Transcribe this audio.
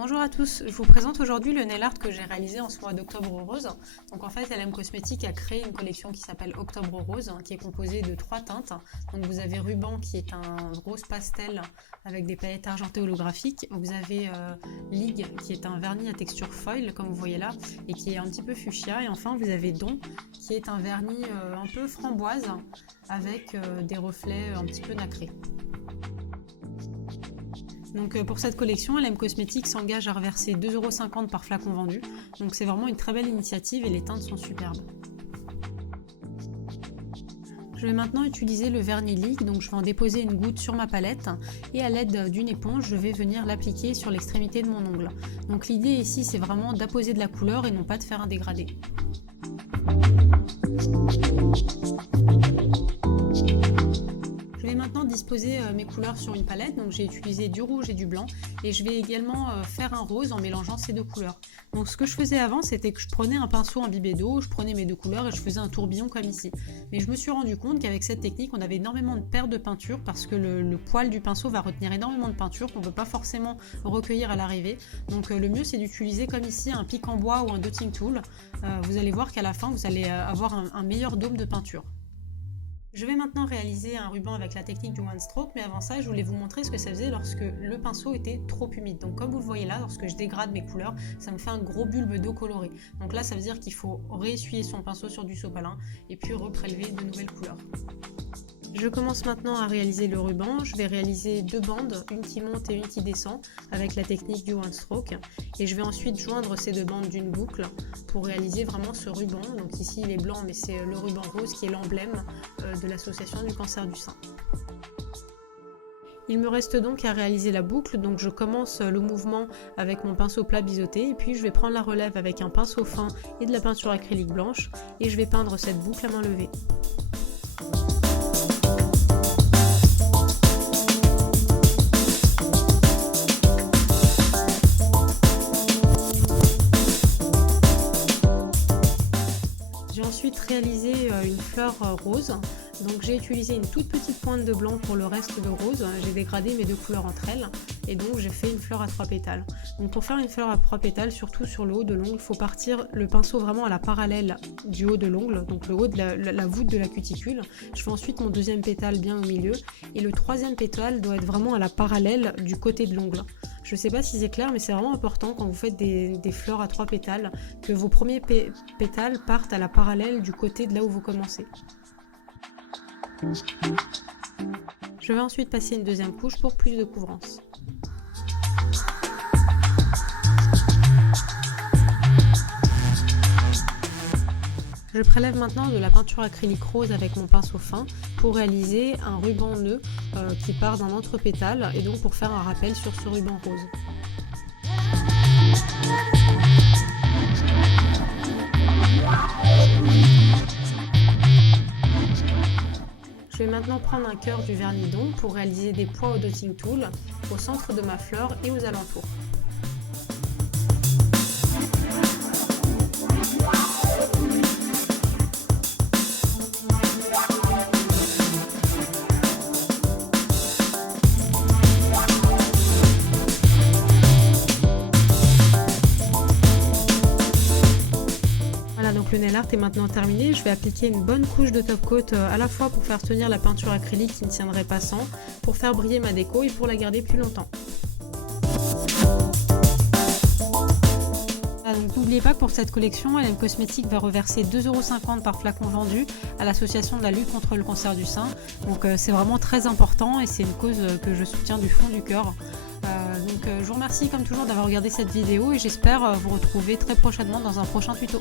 Bonjour à tous, je vous présente aujourd'hui le nail art que j'ai réalisé en ce mois d'octobre rose. Donc en fait, LM Cosmetics a créé une collection qui s'appelle Octobre rose, qui est composée de 3 teintes. Donc vous avez Ruban qui est un rose pastel avec des paillettes argentées holographiques. Vous avez Ligue qui est un vernis à texture foil comme vous voyez là et qui est un petit peu fuchsia. Et enfin vous avez Don qui est un vernis un peu framboise avec des reflets un petit peu nacrés. Donc pour cette collection, LM Cosmetics s'engage à reverser 2,50 € par flacon vendu. Donc c'est vraiment une très belle initiative et les teintes sont superbes. Je vais maintenant utiliser le vernis Ligue, donc je vais en déposer une goutte sur ma palette et à l'aide d'une éponge, je vais venir l'appliquer sur l'extrémité de mon ongle. Donc l'idée ici, c'est vraiment d'apposer de la couleur et non pas de faire un dégradé. Je vais maintenant disposer mes couleurs sur une palette, donc j'ai utilisé du rouge et du blanc et je vais également faire un rose en mélangeant ces deux couleurs. Donc ce que je faisais avant, c'était que je prenais un pinceau imbibé d'eau, je prenais mes deux couleurs et je faisais un tourbillon comme ici. Mais je me suis rendu compte qu'avec cette technique, on avait énormément de pertes de peinture parce que le poil du pinceau va retenir énormément de peinture qu'on ne peut pas forcément recueillir à l'arrivée. Donc le mieux c'est d'utiliser comme ici un pic en bois ou un dotting tool. Vous allez voir qu'à la fin, vous allez avoir un meilleur dôme de peinture. Je vais maintenant réaliser un ruban avec la technique du one stroke, mais avant ça je voulais vous montrer ce que ça faisait lorsque le pinceau était trop humide. Donc comme vous le voyez là, lorsque je dégrade mes couleurs, ça me fait un gros bulbe d'eau colorée. Donc là ça veut dire qu'il faut réessuyer son pinceau sur du sopalin et puis reprélever de nouvelles couleurs. Je commence maintenant à réaliser le ruban. Je vais réaliser 2 bandes, une qui monte et une qui descend avec la technique du one stroke. Et je vais ensuite joindre ces 2 bandes d'une boucle pour réaliser vraiment ce ruban. Donc ici il est blanc mais c'est le ruban rose qui est l'emblème de l'association du cancer du sein. Il me reste donc à réaliser la boucle, donc je commence le mouvement avec mon pinceau plat biseauté et puis je vais prendre la relève avec un pinceau fin et de la peinture acrylique blanche et je vais peindre cette boucle à main levée. J'ai ensuite réalisé une fleur rose, donc j'ai utilisé une toute petite pointe de blanc pour le reste de rose, j'ai dégradé mes 2 couleurs entre elles et donc j'ai fait une fleur à 3 pétales. Donc pour faire une fleur à 3 pétales, surtout sur le haut de l'ongle, il faut partir le pinceau vraiment à la parallèle du haut de l'ongle, donc le haut de la voûte de la cuticule. Je fais ensuite mon 2e pétale bien au milieu et le 3e pétale doit être vraiment à la parallèle du côté de l'ongle. Je ne sais pas si c'est clair, mais c'est vraiment important quand vous faites des fleurs à 3 pétales que vos premiers pétales partent à la parallèle du côté de là où vous commencez. Je vais ensuite passer une 2e couche pour plus de couvrance. Je prélève maintenant de la peinture acrylique rose avec mon pinceau fin pour réaliser un ruban nœud qui part d'un entre-pétale et donc pour faire un rappel sur ce ruban rose. Je vais maintenant prendre un cœur du vernis Don pour réaliser des points au dotting tool au centre de ma fleur et aux alentours. Donc le nail art est maintenant terminé, je vais appliquer une bonne couche de top coat à la fois pour faire tenir la peinture acrylique qui ne tiendrait pas sans, pour faire briller ma déco et pour la garder plus longtemps. Donc n'oubliez pas que pour cette collection, LM Cosmetics va reverser 2,50 € par flacon vendu à l'association de la lutte contre le cancer du sein. Donc c'est vraiment très important et c'est une cause que je soutiens du fond du cœur. Je vous remercie comme toujours d'avoir regardé cette vidéo et j'espère vous retrouver très prochainement dans un prochain tuto.